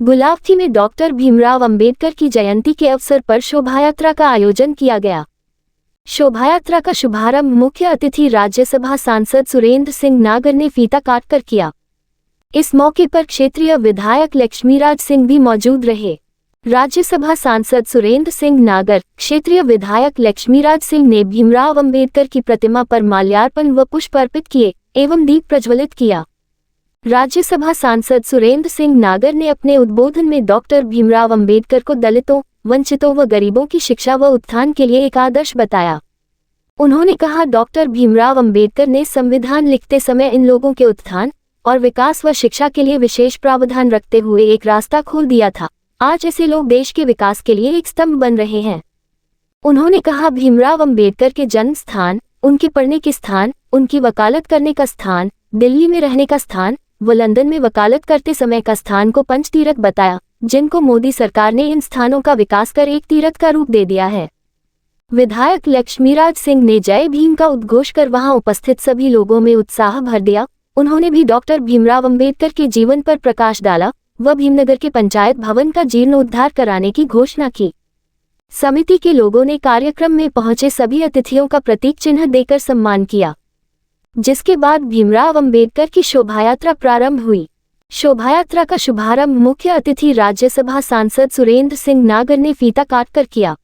गुलाबथी में डॉक्टर भीमराव अंबेडकर की जयंती के अवसर पर शोभायात्रा का आयोजन किया गया। शोभायात्रा का शुभारंभ मुख्य अतिथि राज्यसभा सांसद सुरेंद्र सिंह नागर ने फीता काटकर किया। इस मौके पर क्षेत्रीय विधायक लक्ष्मीराज सिंह भी मौजूद रहे। राज्यसभा सांसद सुरेंद्र सिंह नागर, क्षेत्रीय विधायक लक्ष्मीराज सिंह ने भीमराव अंबेडकर की प्रतिमा पर माल्यार्पण व पुष्प अर्पित किए एवं दीप प्रज्वलित किया। राज्यसभा सांसद सुरेंद्र सिंह नागर ने अपने उद्बोधन में डॉक्टर भीमराव अंबेडकर को दलितों, वंचितों व गरीबों की शिक्षा व उत्थान के लिए एक आदर्श बताया। उन्होंने कहा, डॉक्टर भीमराव अंबेडकर ने संविधान लिखते समय इन लोगों के उत्थान और विकास व शिक्षा के लिए विशेष प्रावधान रखते हुए एक रास्ता खोल दिया था। आज ऐसे लोग देश के विकास के लिए एक स्तंभ बन रहे हैं। उन्होंने कहा, भीमराव अंबेडकर के जन्म स्थान, उनके पढ़ने के स्थान, उनकी वकालत करने का स्थान, दिल्ली में रहने का स्थान व लंदन में वकालत करते समय का स्थान को पंचतीर्थ बताया, जिनको मोदी सरकार ने इन स्थानों का विकास कर एक तीर्थ का रूप दे दिया है। विधायक लक्ष्मीराज सिंह ने जय भीम का उद्घोष कर वहां उपस्थित सभी लोगों में उत्साह भर दिया। उन्होंने भी डॉक्टर भीमराव अंबेडकर के जीवन पर प्रकाश डाला व भीमनगर के पंचायत भवन का जीर्णोद्धार कराने की घोषणा की। समिति के लोगों ने कार्यक्रम में पहुंचे सभी अतिथियों का प्रतीक चिन्ह देकर सम्मान किया, जिसके बाद भीमराव अंबेडकर की शोभायात्रा प्रारंभ हुई। शोभायात्रा का शुभारंभ मुख्य अतिथि राज्यसभा सांसद सुरेंद्र सिंह नागर ने फीता काटकर किया।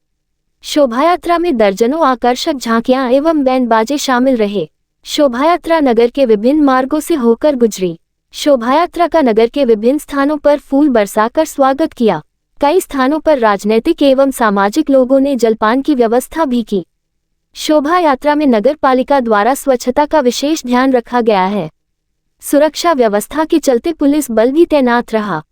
शोभायात्रा में दर्जनों आकर्षक झांकियां एवं बैंड बाजे शामिल रहे। शोभायात्रा नगर के विभिन्न मार्गों से होकर गुजरी। शोभायात्रा का नगर के विभिन्न स्थानों पर फूल बरसाकर स्वागत किया। कई स्थानों पर राजनीतिक एवं सामाजिक लोगों ने जलपान की व्यवस्था भी की। शोभा यात्रा में नगर पालिका द्वारा स्वच्छता का विशेष ध्यान रखा गया है। सुरक्षा व्यवस्था के चलते पुलिस बल भी तैनात रहा।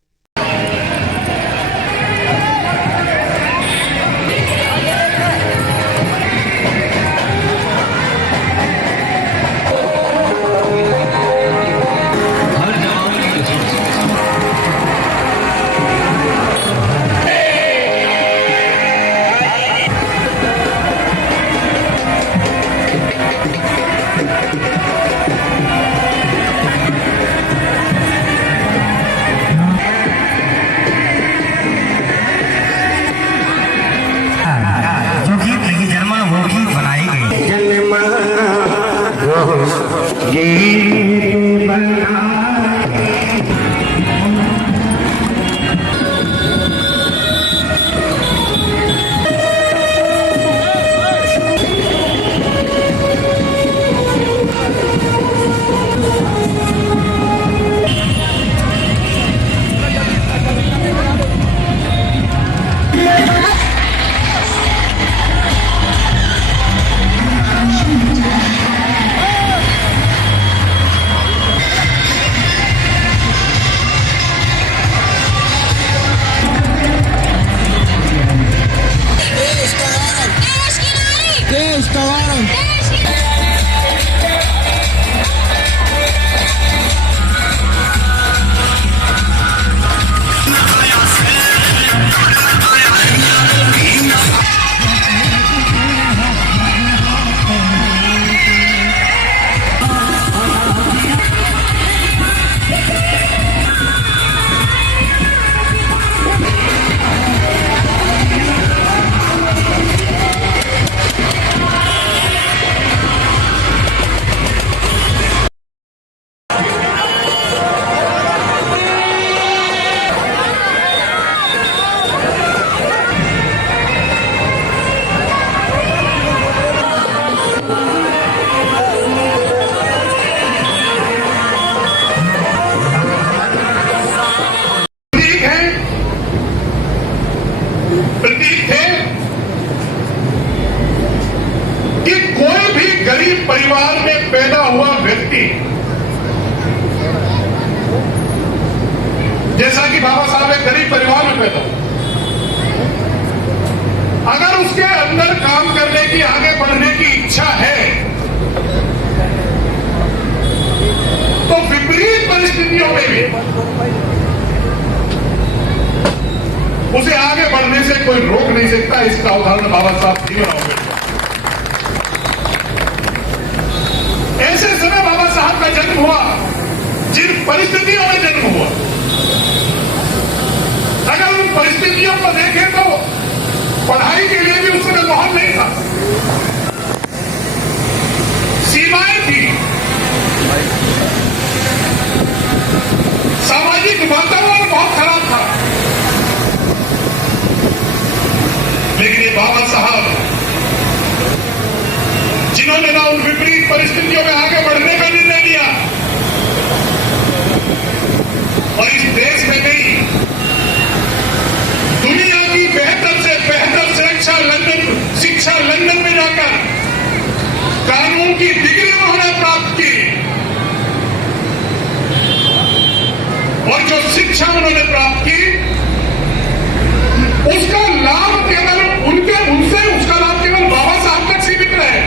गरीब परिवार में पैदा हुआ व्यक्ति, जैसा कि बाबा साहब एक गरीब परिवार में पैदा हुआ, अगर उसके अंदर काम करने की, आगे बढ़ने की इच्छा है, तो विपरीत परिस्थितियों में भी उसे आगे बढ़ने से कोई रोक नहीं सकता। इसका उदाहरण बाबा साहब भीमराव अम्बेडकर। ऐसे समय बाबा साहब का जन्म हुआ जिन परिस्थितियों में जन्म हुआ, परिस्थितियों को देखें तो पढ़ाई के लिए भी उस समय माहौल नहीं था, सीमाएं थी, सामाजिक वातावरण बहुत खराब था। लेकिन ये बाबा साहब जिन्होंने ना उन विपरीत परिस्थितियों में आगे बढ़ने का निर्णय लिया और इस देश में नहीं दुनिया की बेहतर से बेहतर शिक्षा लंदन में जाकर कानून की डिग्री उन्होंने प्राप्त की और जो शिक्षा उन्होंने प्राप्त की उसका लाभ केवल उसका लाभ केवल बाबा साहब तक सीमित रहे।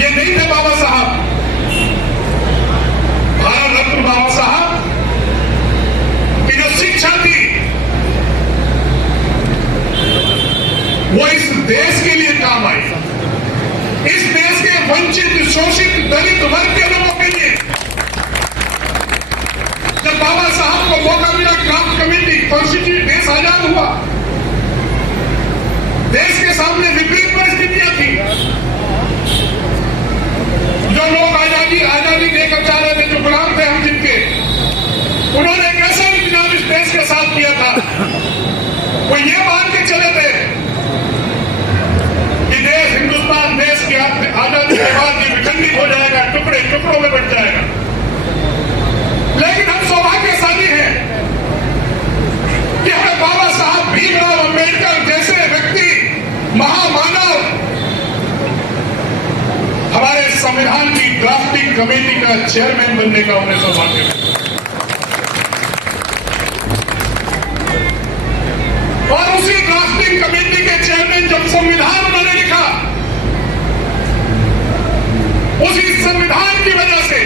ये नहीं थे बाबा साहब, भारत रत्न बाबा साहब की जो शिक्षा थी वो इस देश के लिए काम आई, इस देश के वंचित शोषित दलित वर्ग के लोगों के लिए। जब बाबा साहब को मौका मिला, ड्राफ्ट कमेटी कॉन्स्टिट्यूशन, देश आजाद हुआ, देश के सामने विपरीत परिस्थितियां थी, जो लोग आजादी देकर चाह रहे थे, जो गुलाम थे हम जिनके, उन्होंने एक ऐसा इंतजाम इस देश के साथ किया था, वो ये मान के चले थे कि देश, हिंदुस्तान देश की आजादी के बाद ये विखंडित हो जाएगा, टुकड़े टुकड़ों में बट जाएगा। लेकिन हम सौभाग्यशाली हैं कि हमें बाबा साहब भीमराव अंबेडकर जैसे व्यक्ति, महामानव, हमारे संविधान की ड्राफ्टिंग कमेटी का चेयरमैन बनने का उन्हें सौभाग्य मिला। और उसी ड्राफ्टिंग कमेटी के चेयरमैन जब संविधान उन्होंने लिखा, उसी संविधान की वजह से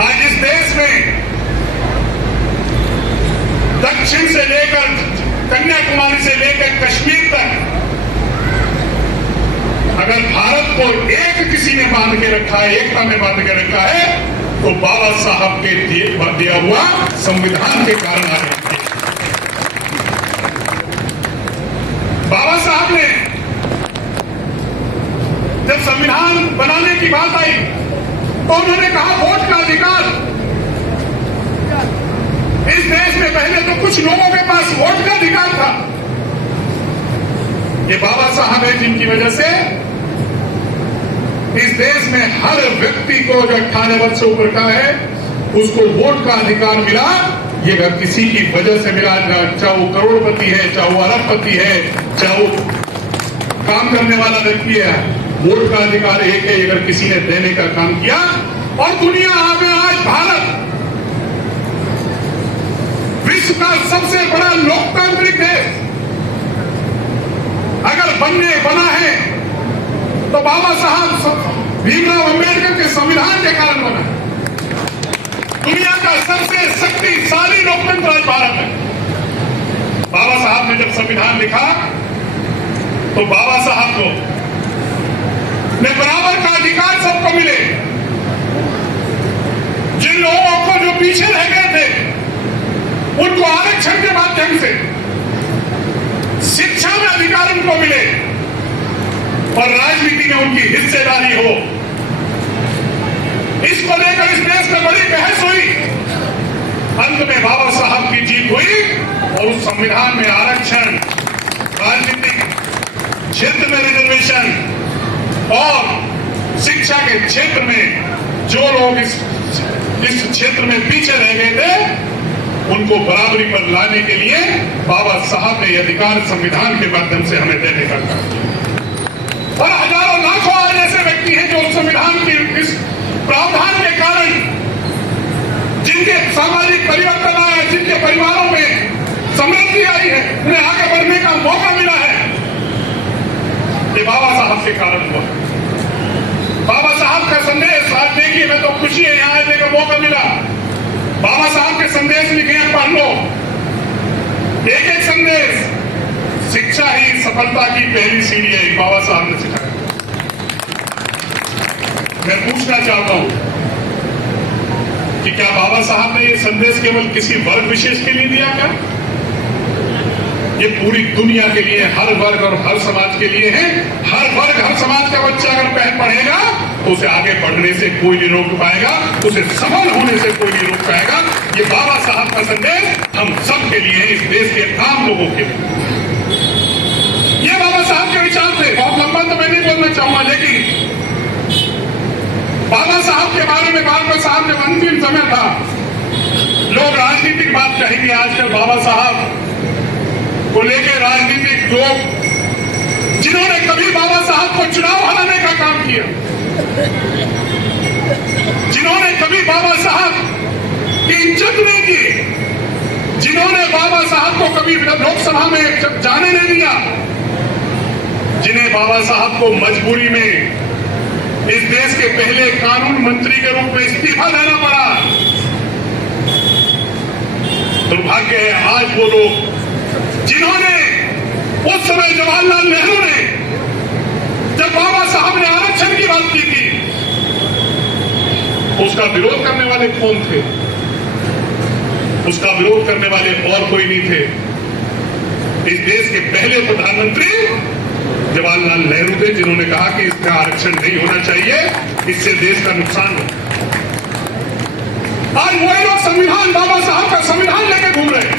आज इस देश में दक्षिण से लेकर कन्याकुमारी से लेकर कश्मीर तक अगर भारत को एक किसी ने बांध के रखा है, एकता में बांध के रखा है, तो बाबा साहब के दिया हुआ संविधान के कारण आगे। बाबा साहब ने जब संविधान बनाने की बात आई तो उन्होंने कहा वोट का अधिकार। इस देश में पहले तो कुछ लोगों के पास वोट का अधिकार था, ये बाबा साहब है जिनकी वजह से इस देश में हर व्यक्ति को जो 18 वर्ष से ऊपर का है उसको वोट का अधिकार मिला। ये अगर किसी की वजह से मिला, चाहे वो करोड़पति है, चाहे वो अरबपति है, चाहे वो काम करने वाला व्यक्ति है, वोट का अधिकार एक है अगर किसी ने देने का काम किया। और दुनिया में आज भारत विश्व का सबसे बड़ा लोकतांत्रिक देश अगर बना है तो बाबा साहब भीमराव अंबेडकर के संविधान के कारण बना। दुनिया का सबसे शक्तिशाली लोकतंत्र आज भारत है। बाबा साहब ने जब संविधान लिखा तो बाबा साहब को ने बराबर का अधिकार सबको मिले। जिन लोगों को जो पीछे रह गए थे उनको आरक्षण के माध्यम से शिक्षा में अधिकार उनको मिले और राजनीति में उनकी हिस्सेदारी हो। इसको लेकर इस देश में बड़ी बहस हुई। अंत में बाबा साहब की जीत हुई और उस संविधान में आरक्षण, राजनीतिक क्षेत्र में रिजर्वेशन और शिक्षा के क्षेत्र में जो लोग इस क्षेत्र में पीछे रह गए थे उनको बराबरी पर लाने के लिए बाबा साहब ने अधिकार संविधान के माध्यम से हमें देने का काम किया। और हजारों लाखों आज ऐसे व्यक्ति हैं जो संविधान की इस प्रावधान के कारण जिनके सामाजिक परिवर्तन आया, जिनके परिवारों में समृद्धि आई है, उन्हें आगे बढ़ने का मौका मिला है, ये बाबा साहब के कारण हुआ। बाबा साहब का संदेश आज देखिए, मैं तो खुशी है यहां आने का मौका मिला। बाबा साहब के संदेश लिखे हैं, पढ़ लो। एक एक संदेश। शिक्षा ही सफलता की पहली सीढ़ी है, बाबा साहब ने सिखाया। मैं पूछना चाहता हूं कि क्या बाबा साहब ने ये संदेश केवल किसी वर्ग विशेष के लिए दिया क्या? ये पूरी दुनिया के लिए, हर वर्ग और हर समाज के लिए है। हर वर्ग, हर समाज का बच्चा अगर पढ़ेगा तो उसे आगे बढ़ने से कोई नहीं रोक पाएगा, उसे सफल होने से कोई नहीं रोक पाएगा। ये बाबा साहब का संदेश हम सब के लिए है, इस देश के आम लोगों के लिए। ये बाबा साहब के विचार थे। बहुत लंबा तो मैं नहीं बोलना चाहूंगा, लेकिन बाबा साहब के बारे में बाबा साहब जब अंतिम समय था, लोग राजनीतिक बात कहेंगे। आजकल बाबा साहब को लेकर राजनीतिक लोग, जिन्होंने कभी बाबा साहब को चुनाव हराने का काम किया, जिन्होंने कभी बाबा साहब की इज्जत नहीं की, जिन्होंने बाबा साहब को कभी लोकसभा में जाने नहीं दिया, जिन्हें बाबा साहब को मजबूरी में इस देश के पहले कानून मंत्री के रूप में इस्तीफा देना पड़ा। दुर्भाग्य है आज वो लोग जिन्होंने उस समय जवाहरलाल नेहरू ने जब बाबा साहब ने आरक्षण की बात की थी, उसका विरोध करने वाले कौन थे? उसका विरोध करने वाले और कोई नहीं थे। इस देश के पहले प्रधानमंत्री जवाहरलाल नेहरू थे, जिन्होंने कहा कि इसका आरक्षण नहीं होना चाहिए, इससे देश का नुकसान हो। आज वही लोग संविधान, बाबा साहब का संविधान लेके घूम रहे हैं।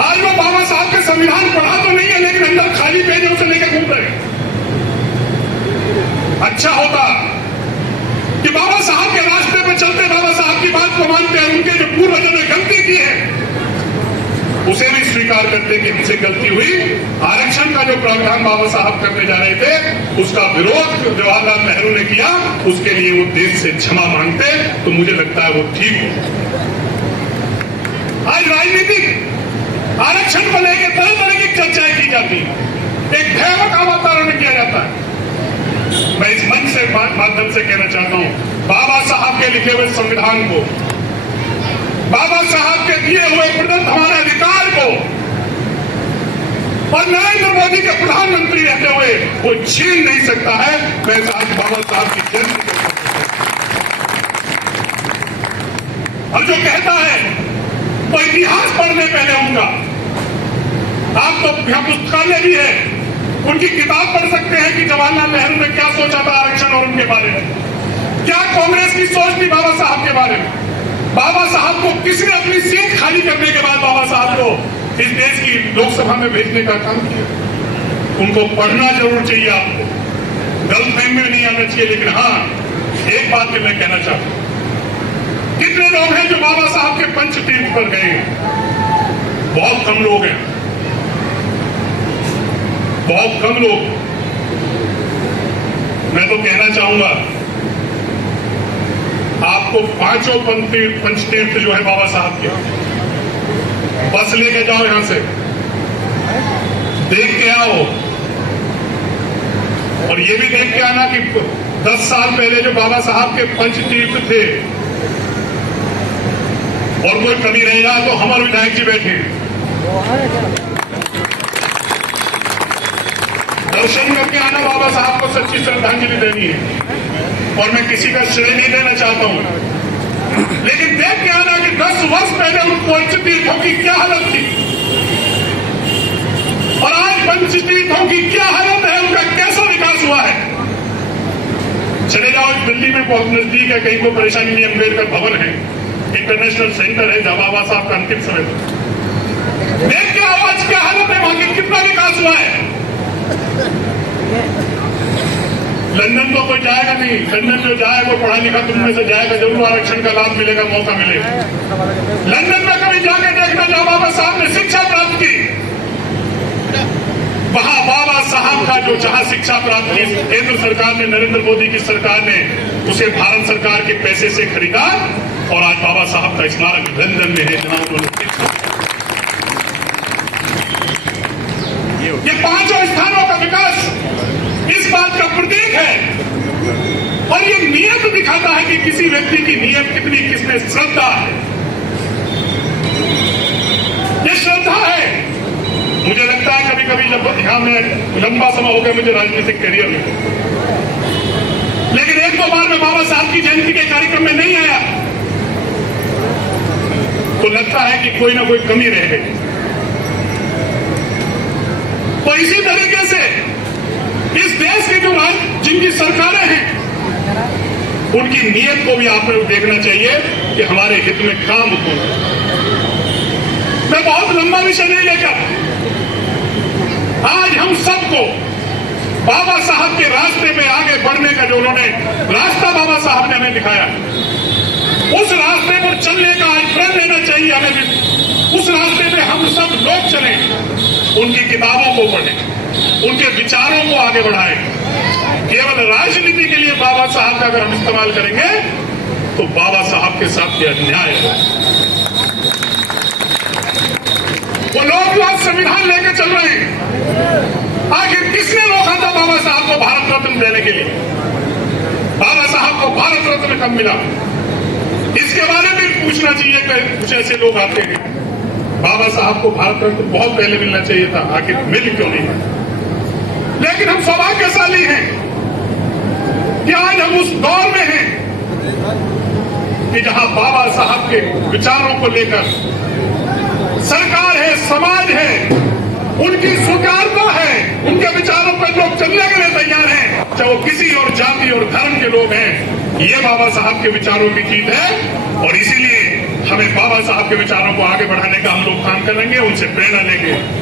आज वो बाबा साहब का संविधान पढ़ा तो नहीं है, लेकिन अंदर खाली पेजों से लेकर घूम रहे हैं। अच्छा होता कि बाबा साहब के रास्ते पर चलते, बाबा साहब की बात को मानते हैं, उनके जो पूर्वजों ने गलती की है उसे भी स्वीकार करते कि हमसे गलती हुई। आरक्षण का जो प्रावधान बाबा साहब करने जा रहे थे, उसका विरोध जवाहरलाल नेहरू ने किया, उसके लिए वो देश से क्षमा मांगते, तो मुझे लगता है वो ठीक हो। आज राजनीतिक आरक्षण को लेकर तरह तरह की चर्चाएं की जाती है, एक भयावह का वातावरण किया जाता है। मैं इस मंच से माध्यम से कहना चाहता हूं, बाबा साहब के लिखे हुए संविधान को, बाबा साहब के दिए हुए प्रदत्त हमारे अधिकार को और नरेंद्र मोदी के प्रधानमंत्री रहते हुए वो छीन नहीं सकता है। मैं आज बाबा साहब की जयंती के और जो कहता है तो इतिहास पढ़ने पहले उनका, आप तो यहां पुस्तकालय भी है, उनकी किताब पढ़ सकते हैं कि जवाहरलाल नेहरू ने क्या सोचा था आरक्षण और उनके बारे में, क्या कांग्रेस की सोच थी बाबा साहब के बारे में। बाबा साहब को किसने अपनी सीट खाली करने के बाद बाबा साहब को इस देश की लोकसभा में भेजने का काम किया। उनको पढ़ना जरूर चाहिए, आपको गलतफहमी में नहीं आना चाहिए। लेकिन हाँ, एक बात मैं कहना चाहता हूं, कितने लोग हैं जो बाबा साहब के पंचतीर्थ पर गए? बहुत कम लोग हैं, बहुत कम लोग। मैं तो कहना चाहूंगा आपको पांचों पंचतीर्थ जो है बाबा साहब के, बस लेके जाओ यहां से, देख के आओ। और ये भी देख के आना कि 10 साल पहले जो बाबा साहब के पंचतीर्थ थे और कोई कमी रह जाए तो हमारे विधायक जी बैठे, दर्शन करके आना, बाबा साहब को सच्ची श्रद्धांजलि देनी है। और मैं किसी का श्रेय नहीं देना चाहता हूं, लेकिन देख के आना कि 10 वर्ष पहले उन पंचतीर्थों की क्या हालत थी और आज पंचतीर्थों की क्या हालत है, उनका कैसा विकास हुआ है। चले जाओ, दिल्ली में बहुत नजदीक है, कहीं को परेशानी नहीं, अम्बेडकर भवन है, इंटरनेशनल सेंटर है, जहां बाबा साहब का अंतिम समय था। देख के आओ आज क्या हालत है वहां की, कितना विकास हुआ है। लंदन तो कोई जाएगा नहीं, लंदन जो जाए वो पढ़ा लिखा तुम में से जाएगा, जरूर आरक्षण का लाभ मिलेगा, मौका मिलेगा। लंदन में कभी जाके देखना, जहां बाबा साहब ने शिक्षा प्राप्त की, वहां बाबा साहब का जो जहां शिक्षा प्राप्त की, केंद्र सरकार ने, नरेंद्र मोदी की सरकार ने उसे भारत सरकार के पैसे से खरीदा और आज बाबा साहब का स्मारक लंदन में है, जहां उन्होंने शिक्षा। ये पांचों स्थानों का विकास इस बात का प्रतीक है और ये नियत दिखाता है कि किसी व्यक्ति की नियत कितनी, किसमें श्रद्धा है। ये श्रद्धा है। मुझे लगता है कभी कभी जब यहां में लंबा समय हो गया मुझे राजनीतिक करियर में, लेकिन एक दो बार मैं बाबा साहब की की जयंती के कार्यक्रम में नहीं आया तो लगता है कि कोई ना कोई कमी रह गई। तो इसी तरीके से इस देश के जो जिनकी सरकारें हैं उनकी नीयत को भी आपको देखना चाहिए कि हमारे हित में काम हो। मैं बहुत लंबा विषय नहीं लेकर आज हम सबको बाबा साहब के रास्ते में आगे बढ़ने का जो उन्होंने रास्ता बाबा साहब ने हमें दिखाया, उस रास्ते पर चलने का आज प्रण लेना चाहिए हमें भी। उस रास्ते में हम सब लोग चलें, उनकी किताबों को पढ़ें, उनके विचारों को आगे बढ़ाएं। केवल राजनीति के लिए बाबा साहब का अगर हम इस्तेमाल करेंगे तो बाबा साहब के साथ यह अन्याय है। वो लोग जो आज संविधान लेके चल रहे हैं, आखिर किसने रोका था बाबा साहब को भारत रत्न देने के लिए? बाबा साहब को भारत रत्न कब मिला? इसके बारे में पूछना चाहिए कि कुछ ऐसे लोग आते हैं, बाबा साहब को भारत रत्न बहुत पहले मिलना चाहिए था, आखिर मिल क्यों नहीं? लेकिन हम सौभाग्यशाली हैं कि आज हम उस दौर में हैं कि जहां बाबा साहब के विचारों को लेकर सरकार है, समाज है, उनकी स्वीकारता है, उनके विचारों पर लोग चलने के लिए तैयार हैं, चाहे वो किसी और जाति और धर्म के लोग हैं। ये बाबा साहब के विचारों की जीत है और इसीलिए हमें बाबा साहब के विचारों को आगे बढ़ाने का हम लोग काम करेंगे, उनसे प्रेरणा लेंगे।